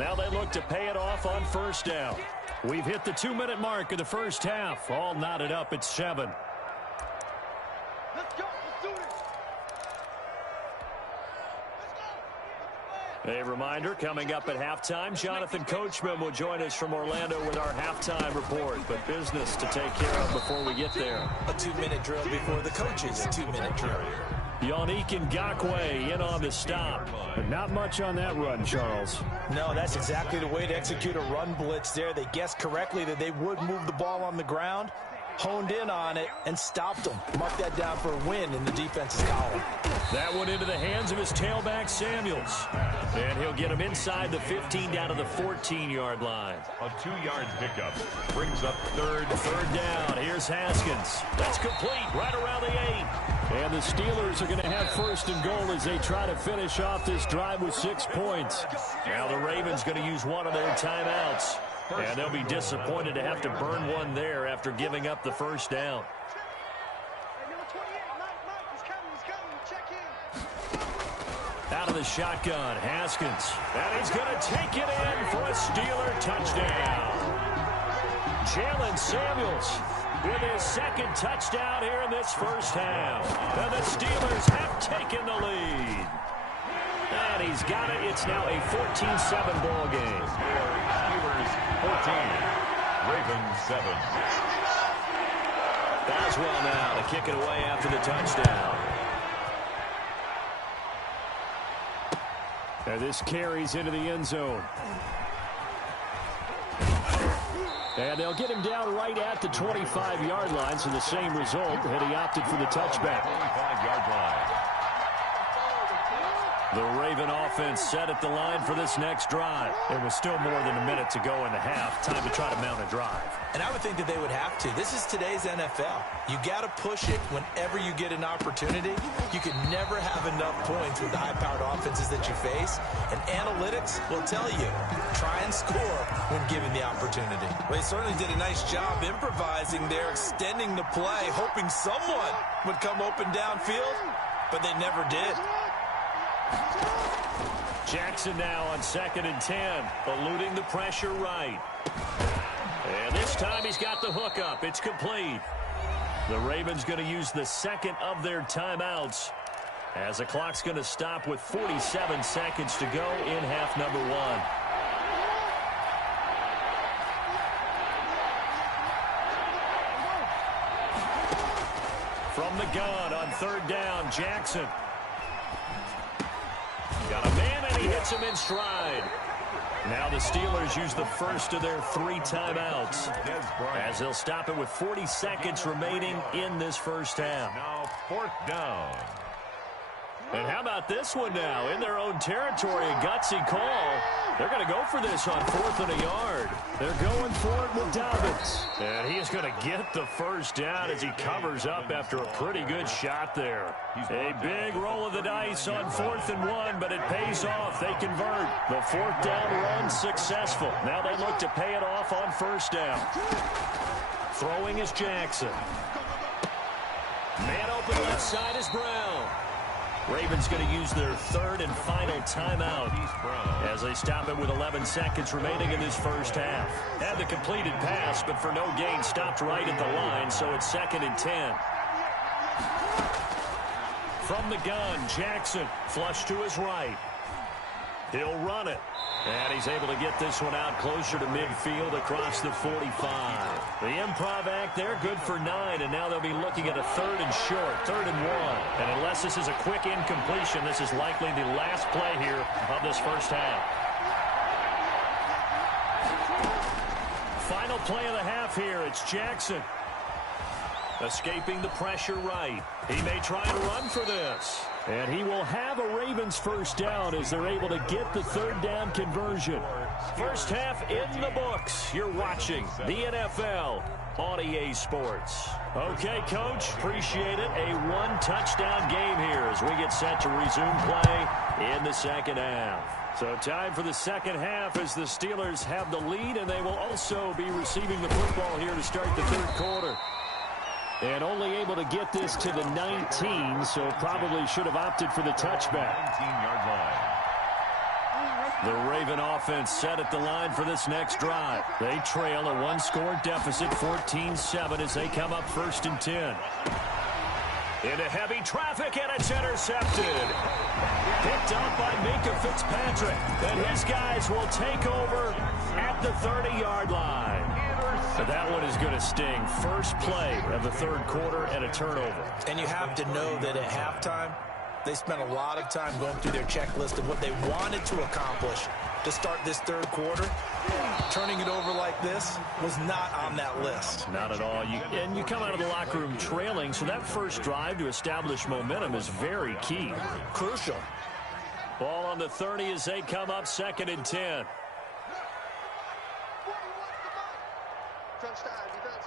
Now they look to pay it off on first down. We've hit the 2-minute mark of the first half. All knotted up at 7. Let's go. Let's do this. A reminder, coming up at halftime, Jonathan Coachman will join us from Orlando with our halftime report. But business to take care of before we get there. A 2-minute drill before the coach's 2-minute drill. Yannick Ngakoue in on the stop. But not much on that run, Charles. No, that's exactly the way to execute a run blitz there. They guessed correctly that they would move the ball on the ground, honed in on it, and stopped them. Mark that down for a win in the defense's column. That one into the hands of his tailback, Samuels. And he'll get him inside the 15 down to the 14-yard line. A 2-yard pickup brings up third down. Here's Haskins. That's complete right around the 8. And the Steelers are going to have first and goal as they try to finish off this drive with 6 points. Now the Ravens going to use one of their timeouts. And they'll be disappointed to have to burn one there after giving up the first down. Out of the shotgun, Haskins. And he's going to take it in for a Steeler touchdown. Jalen Samuels with his second touchdown here in this first half. And the Steelers have taken the lead. And he's got it. It's now a 14-7 ball game. Steelers 14, Ravens 7. Boswell now to kick it away after the touchdown. And this carries into the end zone. And they'll get him down right at the 25-yard line, so the same result had he opted for the touchback. 25-yard line. The Raven offense set at the line for this next drive. There was still more than a minute to go in the half. Time to try to mount a drive. And I would think that they would have to. This is today's NFL. You got to push it whenever you get an opportunity. You can never have enough points with the high-powered offenses that you face. And analytics will tell you, try and score when given the opportunity. Well, they certainly did a nice job improvising there, extending the play, hoping someone would come open downfield, but they never did. Jackson now on 2nd and 10, eluding the pressure right. And this time he's got the hook up. It's complete. The Ravens going to use the second of their timeouts as the clock's going to stop with 47 seconds to go in half number 1. From the gun on 3rd down, Jackson. Got a man, and he hits him in stride. Now the Steelers use the first of their 3 timeouts as they'll stop it with 40 seconds remaining in this first half. Now 4th down. And how about this one now? In their own territory, a gutsy call. They're going to go for this on 4th and a yard. They're going for it with Dobbins. And he is going to get the first down as he covers up after a pretty good shot there. A big roll of the dice on 4th and 1, but it pays off. They convert. The 4th down run successful. Now they look to pay it off on first down. Throwing is Jackson. Man open left side is Brown. Ravens going to use their 3rd and final timeout as they stop it with 11 seconds remaining in this first half. Had the completed pass, but for no gain, stopped right at the line, so it's 2nd and 10. From the gun, Jackson, flush to his right. He'll run it. And he's able to get this one out closer to midfield across the 45. The improv act there, good for 9, and now they'll be looking at a 3rd and short, 3rd and 1. And unless this is a quick incompletion, this is likely the last play here of this first half. Final play of the half here, it's Jackson. Escaping the pressure right. He may try and run for this. And he will have a Ravens first down as they're able to get the 3rd down conversion. First half in the books. You're watching the NFL on EA Sports. Okay, Coach, appreciate it. A 1-touchdown game here as we get set to resume play in the second half. So time for the second half as the Steelers have the lead, and they will also be receiving the football here to start the 3rd quarter. And only able to get this to the 19, so probably should have opted for the touchback. 19-yard line. The Raven offense set at the line for this next drive. They trail a one-score deficit, 14-7, as they come up 1st and 10. Into heavy traffic, and it's intercepted. Picked up by Minka Fitzpatrick. And his guys will take over at the 30-yard line. But that one is going to sting. First play of the third quarter and a turnover. And you have to know that at halftime, they spent a lot of time going through their checklist of what they wanted to accomplish to start this third quarter. Turning it over like this was not on that list. Not at all. And you come out of the locker room trailing, so that first drive to establish momentum is very key. Crucial. Ball on the 30 as they come up 2nd and 10. Touchdown, defense.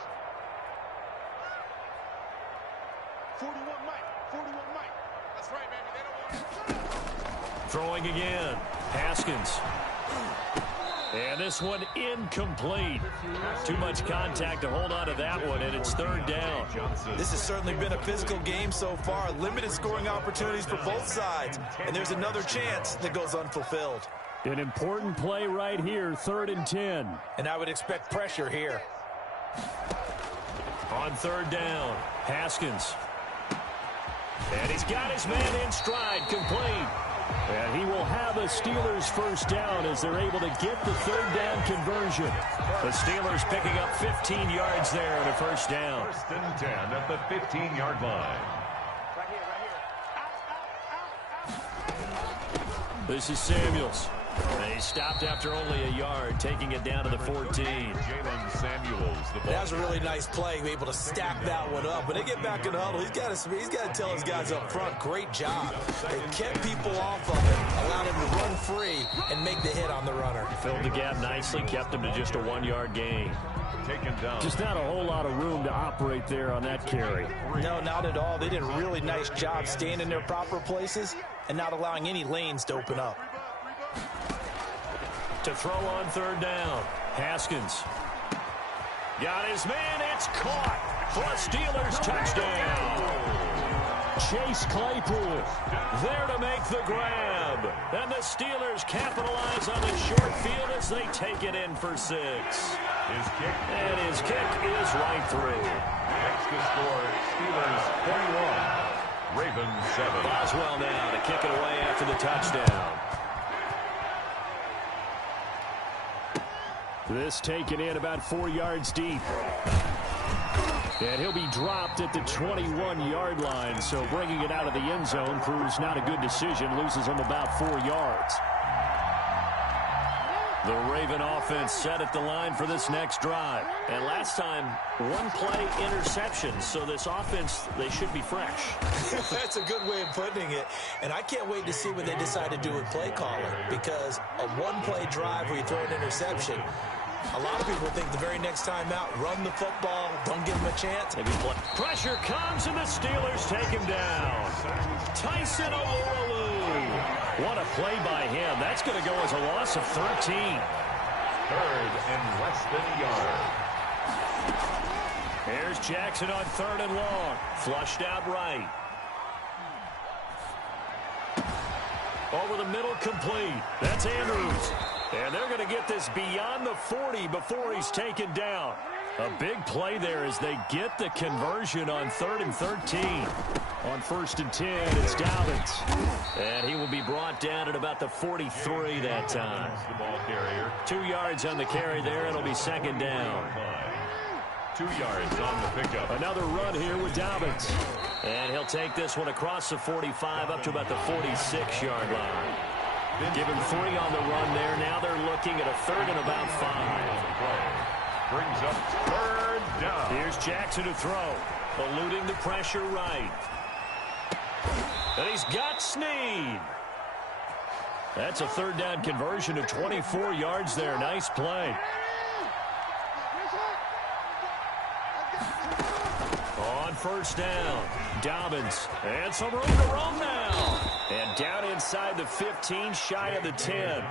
41 Mike. 41 Mike. That's right, baby. They don't want it. Throwing again. Haskins. And this one incomplete. Too much contact to hold on to that one, and it's 3rd down. This has certainly been a physical game so far. Limited scoring opportunities for both sides. And there's another chance that goes unfulfilled. An important play right here, 3rd and 10. And I would expect pressure here. On 3rd down, Haskins. And he's got his man in stride, complete. And he will have a Steelers first down as they're able to get the 3rd down conversion. The Steelers picking up 15 yards there on a first down. 1st and 10 at the 15-yard line. Right here, right here. This is Samuels. They stopped after only a yard, taking it down to the 14. Jalen Samuels, the ball. That was a really nice play, able to stack that one up. When they get back in the huddle, he's got to tell his guys up front, great job. They kept people off of him, allowed him to run free and make the hit on the runner. Filled the gap nicely, kept him to just a 1-yard gain. Taken down. Just not a whole lot of room to operate there on that carry. No, not at all. They did a really nice job staying in their proper places and not allowing any lanes to open up. To throw on 3rd down, Haskins. Got his man, it's caught for a Steelers touchdown. Chase Claypool there to make the grab. And the Steelers capitalize on the short field as they take it in for 6. His kick. And his kick is right through. Next to score, Steelers 41, Ravens 7. Boswell now to kick it away after the touchdown. This taken in about 4 yards deep. And he'll be dropped at the 21-yard line, so bringing it out of the end zone proves not a good decision, loses him about 4 yards. The Raven offense set at the line for this next drive. And last time, 1-play interception, so this offense, they should be fresh. That's a good way of putting it. And I can't wait to see what they decide to do with play calling, because a 1-play drive where you throw an interception, a lot of people think the very next time out, run the football, don't give them a chance. Pressure comes, and the Steelers take him down. Tyson Oluwalu. What a play by him. That's going to go as a loss of 13. 3rd and less than a yard. Here's Jackson on 3rd and long. Flushed out right. Over the middle, complete. That's Andrews. And they're going to get this beyond the 40 before he's taken down. A big play there as they get the conversion on 3rd and 13. On 1st and 10, it's Dobbins. And he will be brought down at about the 43 that time. The ball carrier. 2 yards on the carry there. It'll be 2nd down. 2 yards on the pickup. Another run here with Dobbins. And he'll take this one across the 45 up to about the 46-yard line. Give him 3 on the run there. Now they're looking at a 3rd and about 5. Brings up 3rd down. Here's Jackson to throw. Eluding the pressure right. And he's got Snead. That's a 3rd down conversion of 24 yards there. Nice play. On 1st down, Dobbins. And some room to roam now. And down inside the 15, shy of the 10.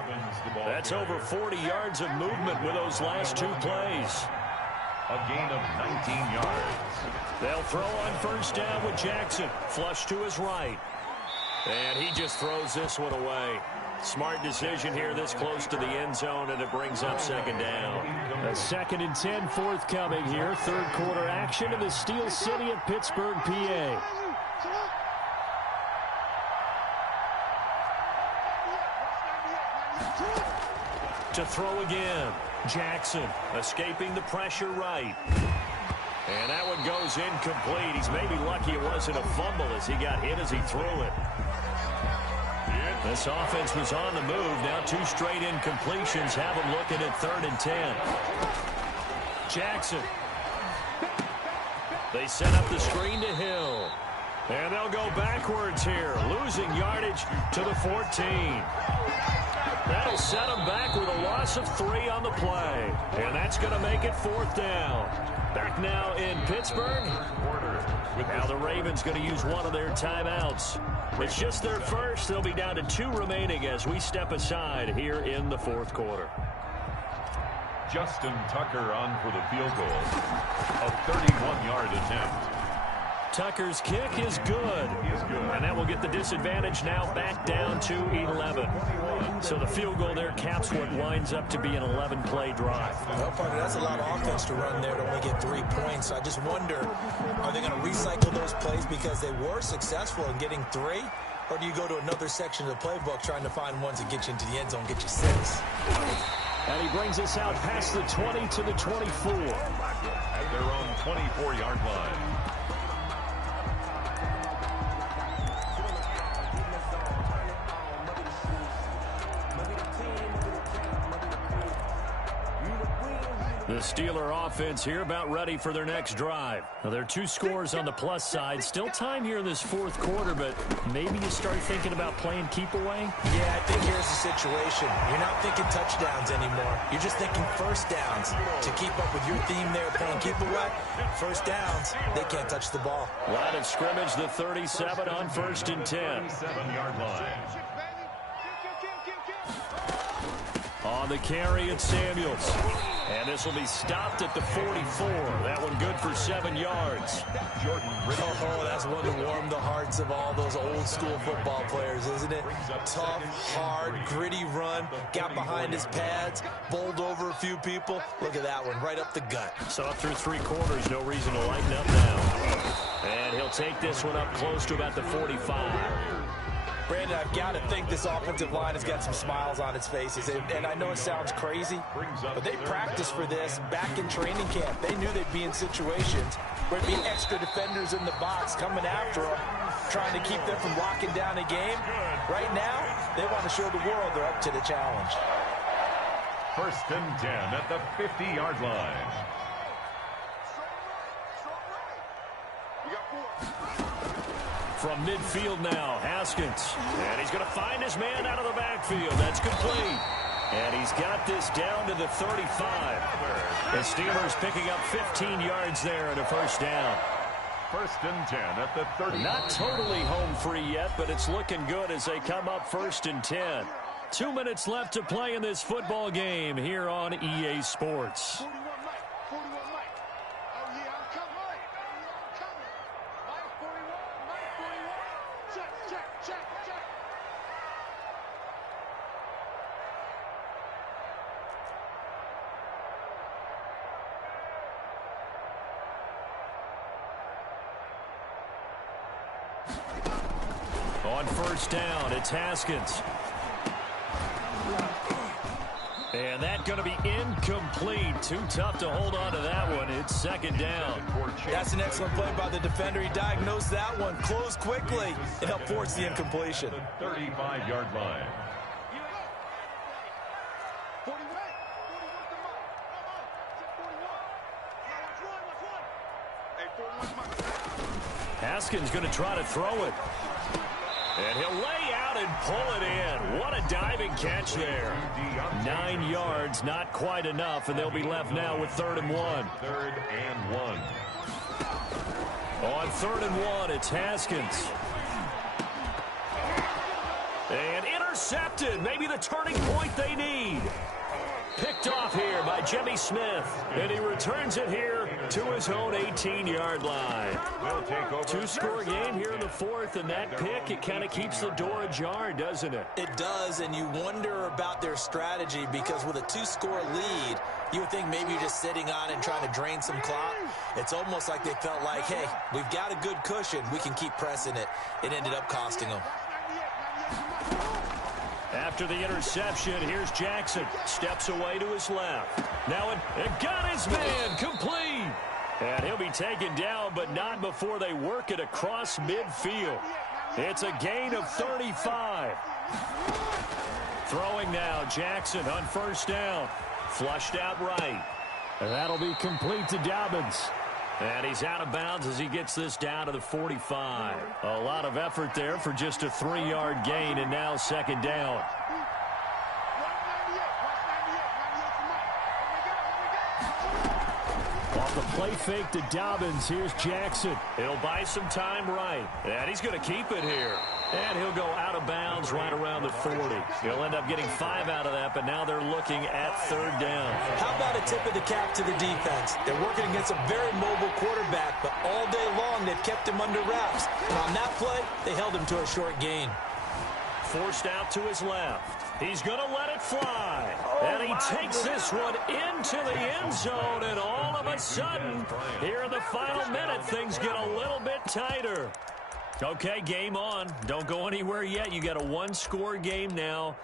That's over 40 yards of movement with those last 2 plays. A gain of 19 yards. They'll throw on 1st down with Jackson. Flush to his right. And he just throws this one away. Smart decision here this close to the end zone, and it brings up second down. A 2nd and 10 forthcoming here. Third quarter action in the Steel City of Pittsburgh, PA. To throw again. Jackson escaping the pressure right. And that one goes incomplete. He's maybe lucky it wasn't a fumble as he got hit as he threw it. This offense was on the move. Now 2 straight incompletions have him looking at 3rd and 10. Jackson. They set up the screen to Hill. And they'll go backwards here, losing yardage to the 14. That'll set them back with a loss of 3 on the play. And that's going to make it 4th down. Back now in Pittsburgh. Now the Ravens going to use one of their timeouts. It's just their first. They'll be down to 2 remaining as we step aside here in the 4th quarter. Justin Tucker on for the field goal. A 31-yard attempt. Tucker's kick is good. And that will get the disadvantage now back down to 11. So the field goal there caps what winds up to be an 11-play drive. Well, partner, that's a lot of offense to run there to only get 3 points. I just wonder, are they going to recycle those plays because they were successful in getting 3? Or do you go to another section of the playbook trying to find ones that get you into the end zone, get you 6? And he brings us out past the 20 to the 24. At their own 24-yard line. The Steeler offense here about ready for their next drive. Now, there are 2 scores on the plus side. Still time here in this 4th quarter, but maybe you start thinking about playing keep away? Yeah, I think here's the situation. You're not thinking touchdowns anymore. You're just thinking first downs. To keep up with your theme there, playing keep away, first downs, they can't touch the ball. Line of scrimmage, the 37 on 1st and 10. 7-yard line. On the carry, it's Samuels. And this will be stopped at the 44. That one good for 7 yards. Oh, that's one to warm the hearts of all those old school football players, isn't it? Tough, hard, gritty run. Got behind his pads, bowled over a few people. Look at that one, right up the gut. So up through 3 quarters, no reason to lighten up now. And he'll take this one up close to about the 45. Brandon, I've got to think this offensive line has got some smiles on its faces. And I know it sounds crazy, but they practiced for this back in training camp. They knew they'd be in situations where there'd be extra defenders in the box coming after them, trying to keep them from locking down a game. Right now, they want to show the world they're up to the challenge. 1st and 10 at the 50-yard line. From midfield now, Haskins. And he's going to find his man out of the backfield. That's complete. And he's got this down to the 35. The Steelers picking up 15 yards there and a 1st down. 1st and 10 at the 30. Not totally home free yet, but it's looking good as they come up 1st and 10. 2 minutes left to play in this football game here on EA Sports. On 1st down, it's Haskins. And that's going to be incomplete. Too tough to hold on to that one. It's 2nd down. That's an excellent play by the defender. He diagnosed that one, closed quickly, and helped force the incompletion. 35-yard line. Haskins going to try to throw it. And he'll lay out and pull it in. What a diving catch there. 9 yards, not quite enough, and they'll be left now with 3rd and 1. 3rd and 1. On 3rd and 1, it's Haskins. And intercepted. Maybe the turning point they need. Picked off here by Jimmy Smith, and he returns it here to his own 18-yard line. They'll take over. Two-score game here in the fourth, and that pick, it kind of keeps the door ajar, doesn't it? It does, and you wonder about their strategy because with a two-score lead, you would think maybe you're just sitting on it and trying to drain some clock. It's almost like they felt like, hey, we've got a good cushion. We can keep pressing it. It ended up costing them. After the interception, here's Jackson. Steps away to his left. Now it got his man complete. And he'll be taken down, but not before they work it across midfield. It's a gain of 35. Throwing now, Jackson on first down. Flushed out right. And that'll be complete to Dobbins. And he's out of bounds as he gets this down to the 45. A lot of effort there for just a 3-yard gain, and now second down. Off the play fake to Dobbins, here's Jackson. He'll buy some time right. And he's going to keep it here. And he'll go out of bounds right around the 40. He'll end up getting 5 out of that, but now they're looking at third down. How about a tip of the cap to the defense? They're working against a very mobile quarterback, but all day long they've kept him under wraps. And on that play, they held him to a short gain. Forced out to his left. He's going to let it fly. And he takes this one into the end zone, and all of a sudden, here in the final minute, things get a little bit tighter. Okay, game on. Don't go anywhere yet. You got a one-score game now.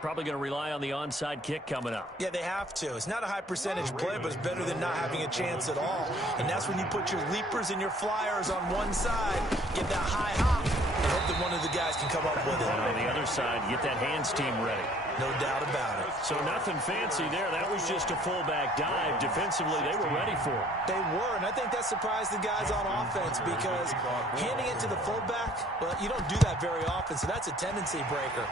Probably going to rely on the onside kick coming up. Yeah, they have to. It's not a high percentage play, but it's better than not having a chance at all. And that's when you put your leapers and your flyers on one side, get that high hop, and hope that one of the guys can come up with it. And on the other side, get that hands team ready. No doubt about it. So nothing fancy there. That was just a fullback dive. Defensively, they were ready for it. They were, and I think that surprised the guys on offense because handing it to the fullback, well, you don't do that very often, so that's a tendency breaker.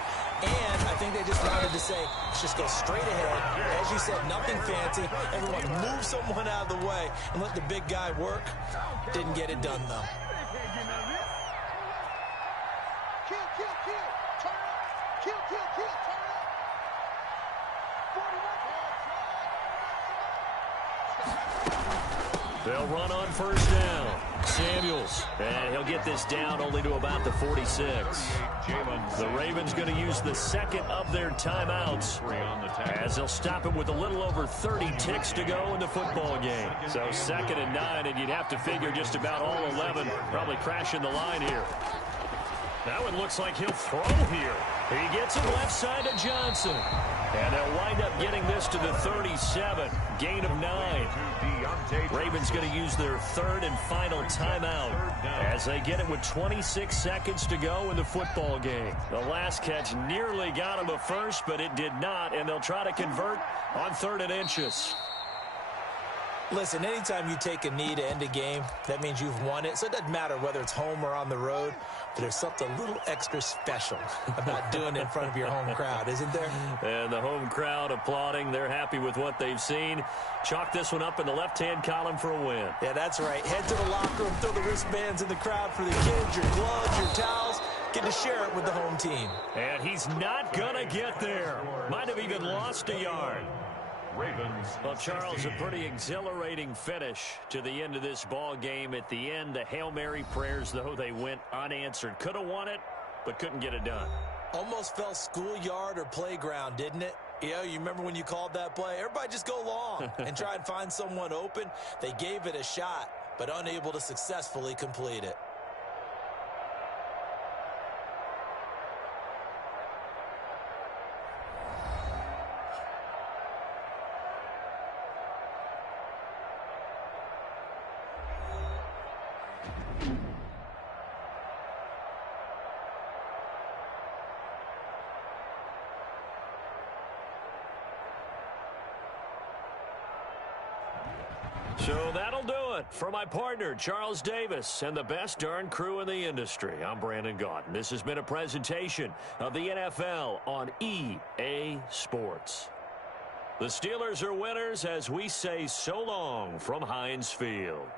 And I think they just wanted to say, let's just go straight ahead. As you said, nothing fancy. Everyone move someone out of the way and let the big guy work. Didn't get it done, though. Kill, kill, kill. Turn up. Kill, kill, kill. Turn up. 41. They'll run on first down. Samuels, and he'll get this down only to about the 46. The Ravens going to use the second of their timeouts as they'll stop him with a little over 30 ticks to go in the football game. So 2nd and 9, and you'd have to figure just about all 11 probably crashing the line here. Now it looks like he'll throw here. He gets it left side to Johnson. And they'll wind up getting this to the 37. Gain of 9. Ravens going to use their third and final timeout as they get it with 26 seconds to go in the football game. The last catch nearly got him a first, but it did not, and they'll try to convert on 3rd and inches. Listen, anytime you take a knee to end a game, that means you've won it. So it doesn't matter whether it's home or on the road, but there's something a little extra special about doing it in front of your home crowd, isn't there? And the home crowd applauding. They're happy with what they've seen. Chalk this one up in the left-hand column for a win. Yeah, that's right. Head to the locker room, throw the wristbands in the crowd for the kids, your gloves, your towels. Get to share it with the home team. And he's not going to get there. Might have even lost a yard. Ravens. Well, Charles, a pretty exhilarating finish to the end of this ball game. At the end, the Hail Mary prayers, though, they went unanswered. Could have won it, but couldn't get it done. Almost felt schoolyard or playground, didn't it? Yeah, you remember when you called that play? Everybody just go long and try and find someone open. They gave it a shot, but unable to successfully complete it. So that'll do it for my partner, Charles Davis, and the best darn crew in the industry. I'm Brandon Gaudin. This has been a presentation of the NFL on EA Sports. The Steelers are winners as we say so long from Heinz Field.